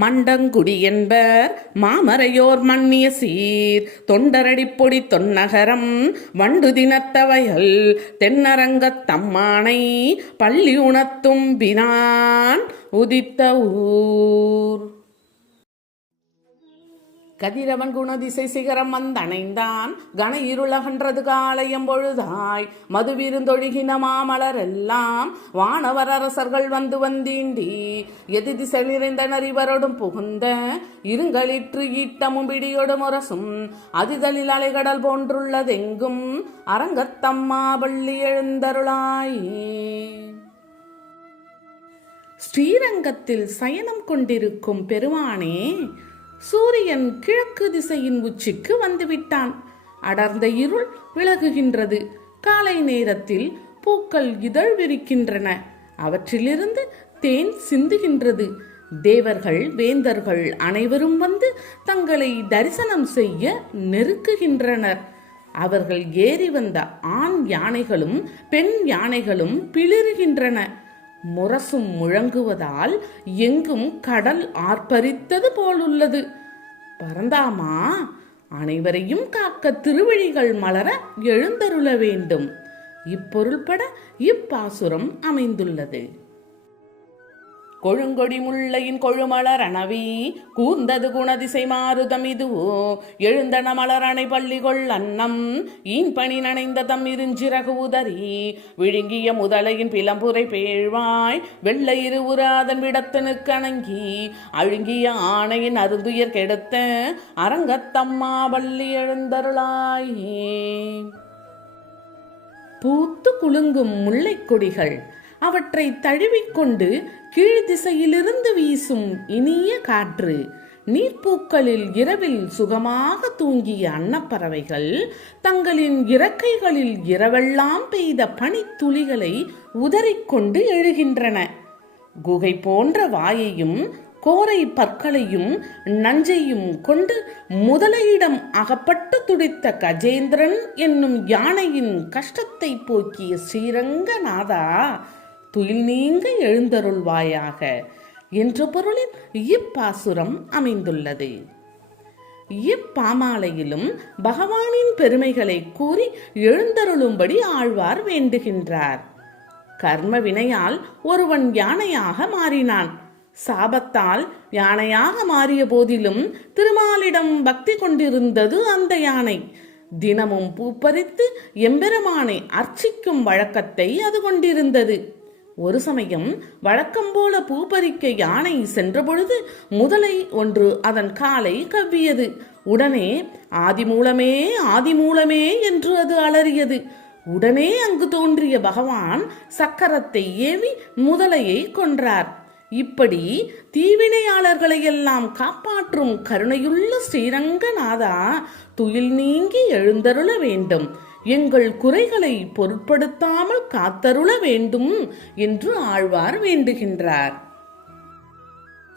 மண்டங்குடி என்பர் மாமரையோர் மண்ணிய சீர் தொண்டரடிப்பொடி தொன்னகரம் வண்டு தினத்தவைகள் தென்னரங்கத் தம்மானை பள்ளி உணத்தும்பினான் உதித்த ஊர். கதிரவன் குணதிசை சிகரம் வந்தணைந்தான். கன இருளகன்றது காலையம் பொழுதாய். மதுவிருந்தொழுகின மாமலரெல்லாம் வானவர் அரசர்கள் வந்து வந்தீண்டி. எதி திசை நிறைந்தனர் இவரோடும் புகுந்த இருங்களிற்று ஈட்டமும் பிடியோடும் முரசும் அதிதலில் அலைகடல் போன்றுள்ளதெங்கும் அரங்கத்தம்மா பள்ளி எழுந்தருளாயே. ஸ்ரீரங்கத்தில் சயனம் கொண்டிருக்கும் பெருமானே சூரியன் கிழக்கு திசையின் உச்சிக்கு வந்துவிட்டான். அடர்ந்த இருள் விலகுகின்றது. காலை நேரத்தில் பூக்கள் இதழ் விரிக்கின்றன. அவற்றிலிருந்து தேன் சிந்துகின்றது. தேவர்கள் வேந்தர்கள் அனைவரும் வந்து தங்களை தரிசனம் செய்ய நெருக்குகின்றனர். அவர்கள் ஏறி வந்த ஆண் யானைகளும் பெண் யானைகளும் பிளிறுகின்றன. முரசும் முழங்குவதால் எங்கும் கடல் ஆர்ப்பரித்தது போலுள்ளது. பரந்தாமா அனைவரையும் காக்க திருவழிகள் மலர எழுந்தருள வேண்டும். இப்பொருள்பட இப்பாசுரம் அமைந்துள்ளது. கொழுங்கொடி முல்லையின் கொழுமலர் அணவி கூந்தது குணதிசை மாறுதம் இதுவோ எழுந்தன மலரணை பள்ளிகொள் அன்னம் ஈன்பணி நனைந்த தம் இருஞ்சிறகு உதறி. விழுங்கிய முதலையின் பிளம்புரை பேழ்வாய் வெள்ளை இருவுராதன் விடத்தனுக்கு அணங்கி. அழுங்கிய ஆணையின் அருந்துயர் கெடுத்த அரங்கத்தம்மா வள்ளி எழுந்தருளாயே. பூத்து குலுங்கும் முல்லைக் கொடிகள் அவற்றை தழுவிக்கொண்டு கீழ் திசையிலிருந்து வீசும் இனிய காற்று. நீர்ப்பூக்களில் இரவில் சுகமாக தூங்கிய அன்னப்பறவைகள் தங்களின் இறக்கைகளில் இரவெல்லாம் பெய்த பனித்துளிகளை உதறிக்கொண்டு எழுகின்றன. குகை போன்ற வாயையும் கோரை பற்களையும் நஞ்சையும் கொண்டு முதலையிடம் அகப்பட்டு துடித்த கஜேந்திரன் என்னும் யானையின் கஷ்டத்தை போக்கிய ஸ்ரீரங்கநாதா துயில் நீங்க எழுந்தருள்வாயாக என்ற பொருளில் இப்பாசுரம் அமைந்துள்ளது. இப்பாமாலையிலும் பகவானின் பெருமைகளை கூறி எழுந்தருளும்படி ஆழ்வார் வேண்டுகின்றார். கர்ம வினையால் ஒருவன் யானையாக மாறினான். சாபத்தால் யானையாக மாறிய போதிலும் திருமாலிடம் பக்தி கொண்டிருந்தது அந்த யானை. தினமும் பூப்பறித்து எம்பெருமானை அர்ச்சிக்கும் வழக்கத்தை அது கொண்டிருந்தது. ஒரு சமயம் வழக்கம் போல பூப்பறிக்க யானை சென்றபொழுது முதலை ஒன்று அதன் காலை கவ்வியது. உடனே ஆதிமூலமே ஆதிமூலமே என்று அது அலறியது. உடனே அங்கு தோன்றிய பகவான் சக்கரத்தை ஏவி முதலையை கொன்றார். இப்படி தீவினையாளர்களை எல்லாம் காப்பாற்றும் கருணையுள்ள ஸ்ரீரங்கநாதா துயில் நீங்கி எழுந்தருள வேண்டும். எங்கள் குறைகளை பொருட்படுத்தாமல் காத்தருள வேண்டும் என்று ஆழ்வார் வேண்டுகின்றார்.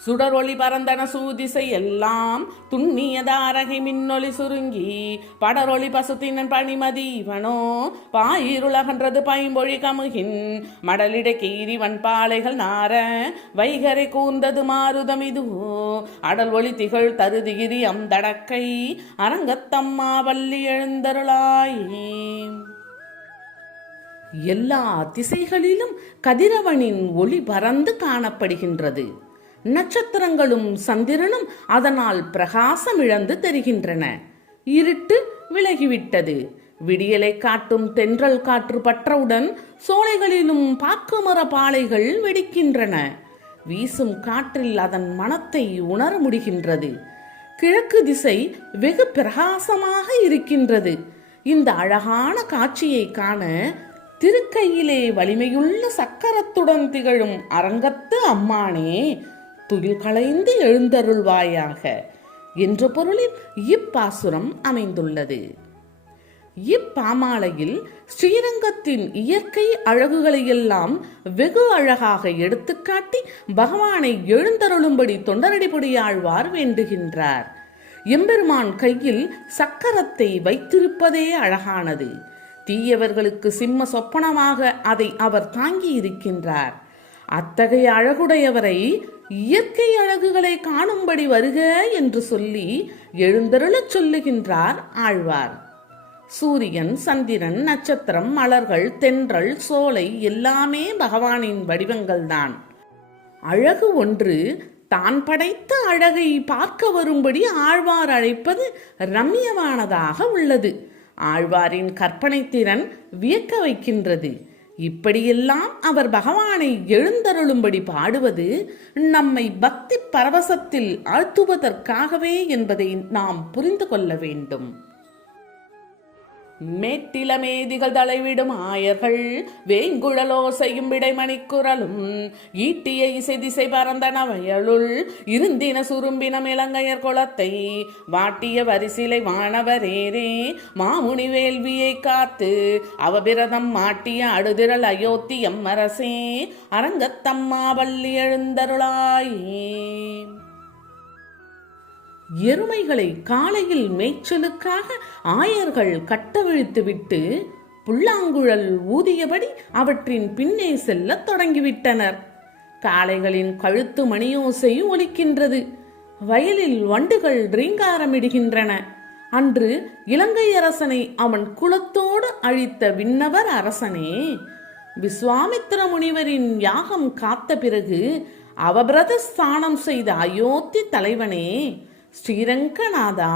சுடரொளி பரந்தன சூதிசை எல்லாம் துண்ணியதாரகை மின்னொளி சுருங்கி படரொளி பசுத்தினன் பணிமதி இவனோ பாயிருளகன்றது பைம்பொழி கமுகின் மடலிட கீரிவன் பாலைகள் நார வைகரை கூந்தது மாறுதம் இதுவோ அடல் ஒளி திகழ் தருதிகிரி அந்தடக்கை அரங்கத்தம்மா வள்ளி எழுந்தருளாயே. எல்லா திசைகளிலும் கதிரவனின் ஒளி பறந்து காணப்படுகின்றது. நட்சத்திரங்களும் சந்திரனும் அதனால் பிரகாசம் இழந்து தெரிகின்றன. இருட்டு விலகிவிட்டது. விடியலை காட்டும் தென்றல் காற்று பற்றவுடன் சோலைகளிலும் பாக்குமர பாலைகள் வெடிக்கின்றன. வீசும் காற்றில் அதன் மனத்தை உணர முடிகின்றது. கிழக்கு திசை வெகு பிரகாசமாக இருக்கின்றது. இந்த அழகான காட்சியை காண திருக்கையிலே வலிமையுள்ள சக்கரத்துடன் திகழும் அரங்கத்து அம்மானே துயில் களைந்து எழுந்தருள்வாயாக. என்ற பொருளில் இப்பாசுரம் அமைந்துள்ளது. இப்பாமாலையில் ஸ்ரீரங்கத்தின் இயற்கை அழகுகளையெல்லாம் வெகு அழகாக எடுத்துக்காட்டி பகவானை எழுந்தருளும்படி தொண்டரடிபடியாழ்வார் வேண்டுகின்றார். எம்பெருமான் கையில் சக்கரத்தை வைத்திருப்பதே அழகானது. தீயவர்களுக்கு சிம்ம சொப்பனமாக அதை அவர் தாங்கி இருக்கின்றார் அத்தகைய அழகுடையவரை இயற்கை அழகுகளை காணும்படி வருக என்று சொல்லி எழுந்தருளச் சொல்லுகின்றார் ஆழ்வார். சூரியன் சந்திரன் நட்சத்திரம் மலர்கள் தென்றல் சோலை எல்லாமே பகவானின் வடிவங்கள்தான். அழகு ஒன்று தான் படைத்த அழகை பார்க்க வரும்படி ஆழ்வார் அழைப்பது ரம்யமானதாக உள்ளது. ஆழ்வாரின் கற்பனை திறன் வியக்க வைக்கின்றது. இப்படியெல்லாம் அவர் பகவானை எழுந்தருளும்படி பாடுவது நம்மை பக்தி பரவசத்தில் ஆழ்த்துவதற்காகவே என்பதை நாம் புரிந்து கொள்ள வேண்டும். மேட்டிலமேதிகள் தலைவிடும் ஆயர்கள் வேங்குழலோசையும் விடைமணிக் குரலும் ஈட்டிய இசை திசை பறந்தன வயலுள் இருந்தின சுரும்பின இளங்கையர் குலத்தை வாட்டிய வரிசிலை வானவரேரே மாமுனி வேள்வியை காத்து அவபிரதம் மாட்டிய அடுதிரல் அயோத்தியம் அரசே அரங்கத்தம்மா வள்ளி எழுந்தருளாயே. எருமைகளை காலையில் மேய்ச்சலுக்காக ஆயர்கள் கட்டவிழ்த்துவிட்டு புல்லாங்குழல் ஊதியபடி அவற்றின் பின்னே செல்லத் தொடங்கிவிட்டனர். காளைகளின் கழுத்து மணியோசையும் ஒலிக்கின்றது. வயலில் வண்டுகள் ரீங்காரமிடுகின்றன. அன்று இலங்கை அரசனை அவன் குலத்தோடு அழித்த விண்ணவர் அரசனே விஸ்வாமித்திர முனிவரின் யாகம் காத்த பிறகு அவபிரத ஸ்தானம் செய்த அயோத்தி தலைவனே ஸ்ரீரங்கநாதா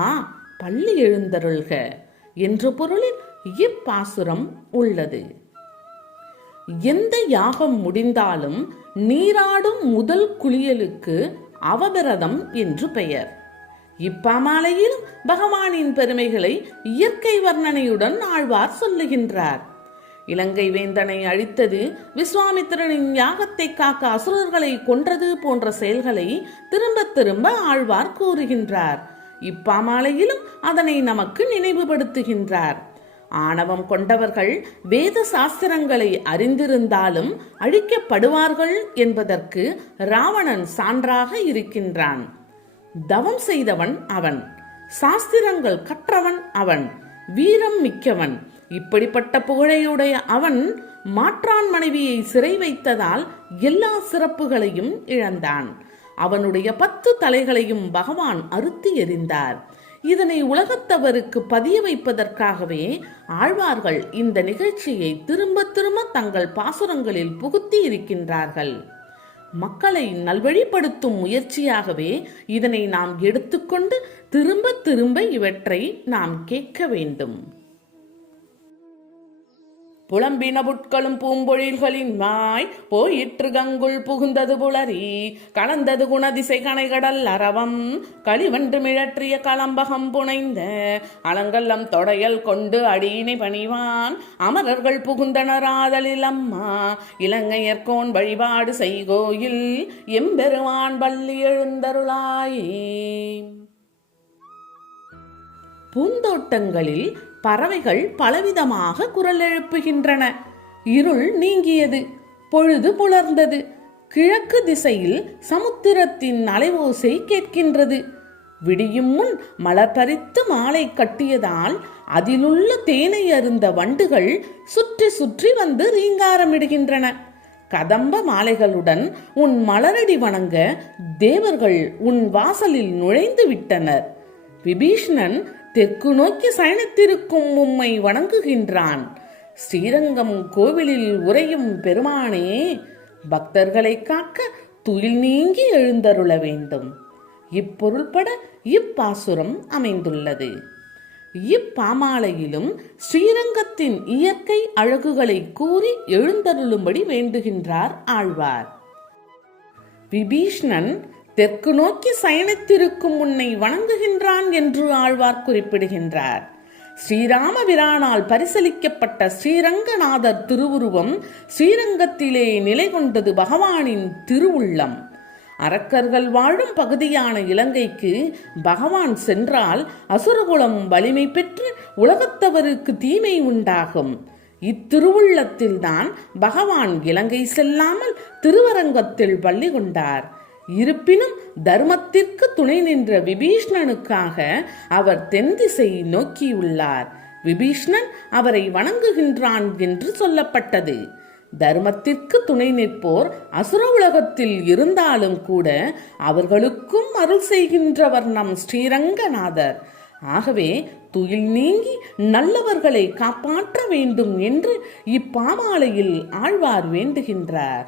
பள்ளி எழுந்தருள்க என்ற பொருளில் இப்பாசுரம் உள்ளது. எந்த யாகம் முடிந்தாலும் நீராடும் முதல் குளியலுக்கு அவபிரதம் என்று பெயர். இப்பாமாலையில் பகவானின் பெருமைகளை இயற்கை வர்ணனையுடன் ஆழ்வார் சொல்லுகின்றார். இலங்கை வேந்தனை அழித்தது விஸ்வாமித்திரனின் யாகத்தை காக்க அசுரர்களை கொன்றது போன்ற செயல்களை திரும்ப திரும்ப ஆழ்வார் கூறுகின்றார். இப்பாமாலையிலும் அதனை நமக்கு நினைவுபடுத்துகின்றார். ஆணவம் கொண்டவர்கள் வேத சாஸ்திரங்களை அறிந்திருந்தாலும் அழிக்கப்படுவார்கள் என்பதற்கு ராவணன் சான்றாக இருக்கின்றான். தவம் செய்தவன் அவன் சாஸ்திரங்கள் கற்றவன் அவன் வீரம் மிக்கவன். இப்படிப்பட்ட புகழையுடைய அவன் மாற்றான் மனைவியை சிறை வைத்ததால் எல்லா சிறப்புகளையும் இழந்தான். அவனுடைய பத்து தலைகளையும் பகவான் அறுத்து எறிந்தார். இதனை உலகத்தவருக்கு பதிய வைப்பதற்காகவே ஆழ்வார்கள் இந்த நிகழ்ச்சியை திரும்ப திரும்ப தங்கள் பாசுரங்களில் புகுத்தி இருக்கின்றார்கள். மக்களை நல்வழிப்படுத்தும் முயற்சியாகவே இதனை நாம் எடுத்துக்கொண்டு திரும்ப திரும்ப இவற்றை நாம் கேட்க வேண்டும். புலம்பின புட்களும் பூம்பொழில்களின் வாய் போயிற்று கங்குள் புகுந்தது புலரி கலந்தது குணதிசை கனைகடல் அரவம். களிவண்டு மிழற்றிய களம்பகம் புனைந்த அலங்கல்லம் தொடையல் கொண்டு அடியினை பணிவான். அமரர்கள் புகுந்தனர் ஆதலில் அம்மா இலங்கையர்கோன் வழிபாடு செய்கோயில். எம்பெருமான் பள்ளி எழுந்தருளாயே. பூந்தோட்டங்களில் பறவைகள் பலவிதமாக குரல் எழுப்புகின்றன. இருள் நீங்கியது. பொழுது புலர்ந்தது. கிழக்கு திசையில் சமுத்திரத்தின் அலைவோசை கேட்கின்றது. விடியும் முன் மலர் பறித்து மாலை கட்டியதால் அதிலுள்ள தேனை அருந்த வண்டுகள் சுற்றி சுற்றி வந்து ரீங்காரமிடுகின்றன. கதம்ப மாலைகளுடன் உன் மலரடி வணங்க தேவர்கள் உன் வாசலில் நுழைந்து விட்டனர் விபீஷ்ணன் தெற்கு நோக்கி சயனித்திருக்கும் உம்மை வணங்குகின்றான். ஸ்ரீரங்கம் கோவிலில் உறையும் பெருமானே பக்தர்களை காக்க துயில் நீங்கி எழுந்தருள வேண்டும். இப்பொருள்பட இப்பாசுரம் அமைந்துள்ளது. இப்பாமாலையிலும் ஸ்ரீரங்கத்தின் இயற்கை அழகுகளை கூறி எழுந்தருளும்படி வேண்டுகின்றார் ஆழ்வார். விபீஷ்ணன் தெற்கு நோக்கி சயனித்திருக்கும் உன்னை வணங்குகின்றான் என்று ஆழ்வார் குறிப்பிடுகின்றார். ஸ்ரீராம விரானால் பரிசலிக்கப்பட்ட ஸ்ரீரங்கநாதர் திருவுருவம் ஸ்ரீரங்கத்திலே நிலை கொண்டது பகவானின் திருவுள்ளம். அரக்கர்கள் வாழும் பகுதியான இலங்கைக்கு பகவான் சென்றால் அசுரகுலம் வலிமை பெற்று உலகத்தவருக்கு தீமை உண்டாகும். இத்திருவுள்ளத்தில்தான் பகவான் இலங்கை செல்லாமல் திருவரங்கத்தில் பள்ளி கொண்டார். இருப்பினும் தர்மத்திற்கு துணை நின்ற விபீஷ்ணனுக்காக அவர் தென் திசையை நோக்கியுள்ளார். விபீஷ்ணன் அவரை வணங்குகின்றான் என்று சொல்லப்பட்டது. தர்மத்திற்கு துணை நிற்போர் அசுர உலகத்தில் இருந்தாலும் கூட அவர்களுக்கும் அருள் செய்கின்றவர் நம் ஸ்ரீரங்கநாதர். ஆகவே துயில் நீங்கி நல்லவர்களை காப்பாற்ற வேண்டும் என்று இப்பாமாலையில் ஆழ்வார் வேண்டுகின்றார்.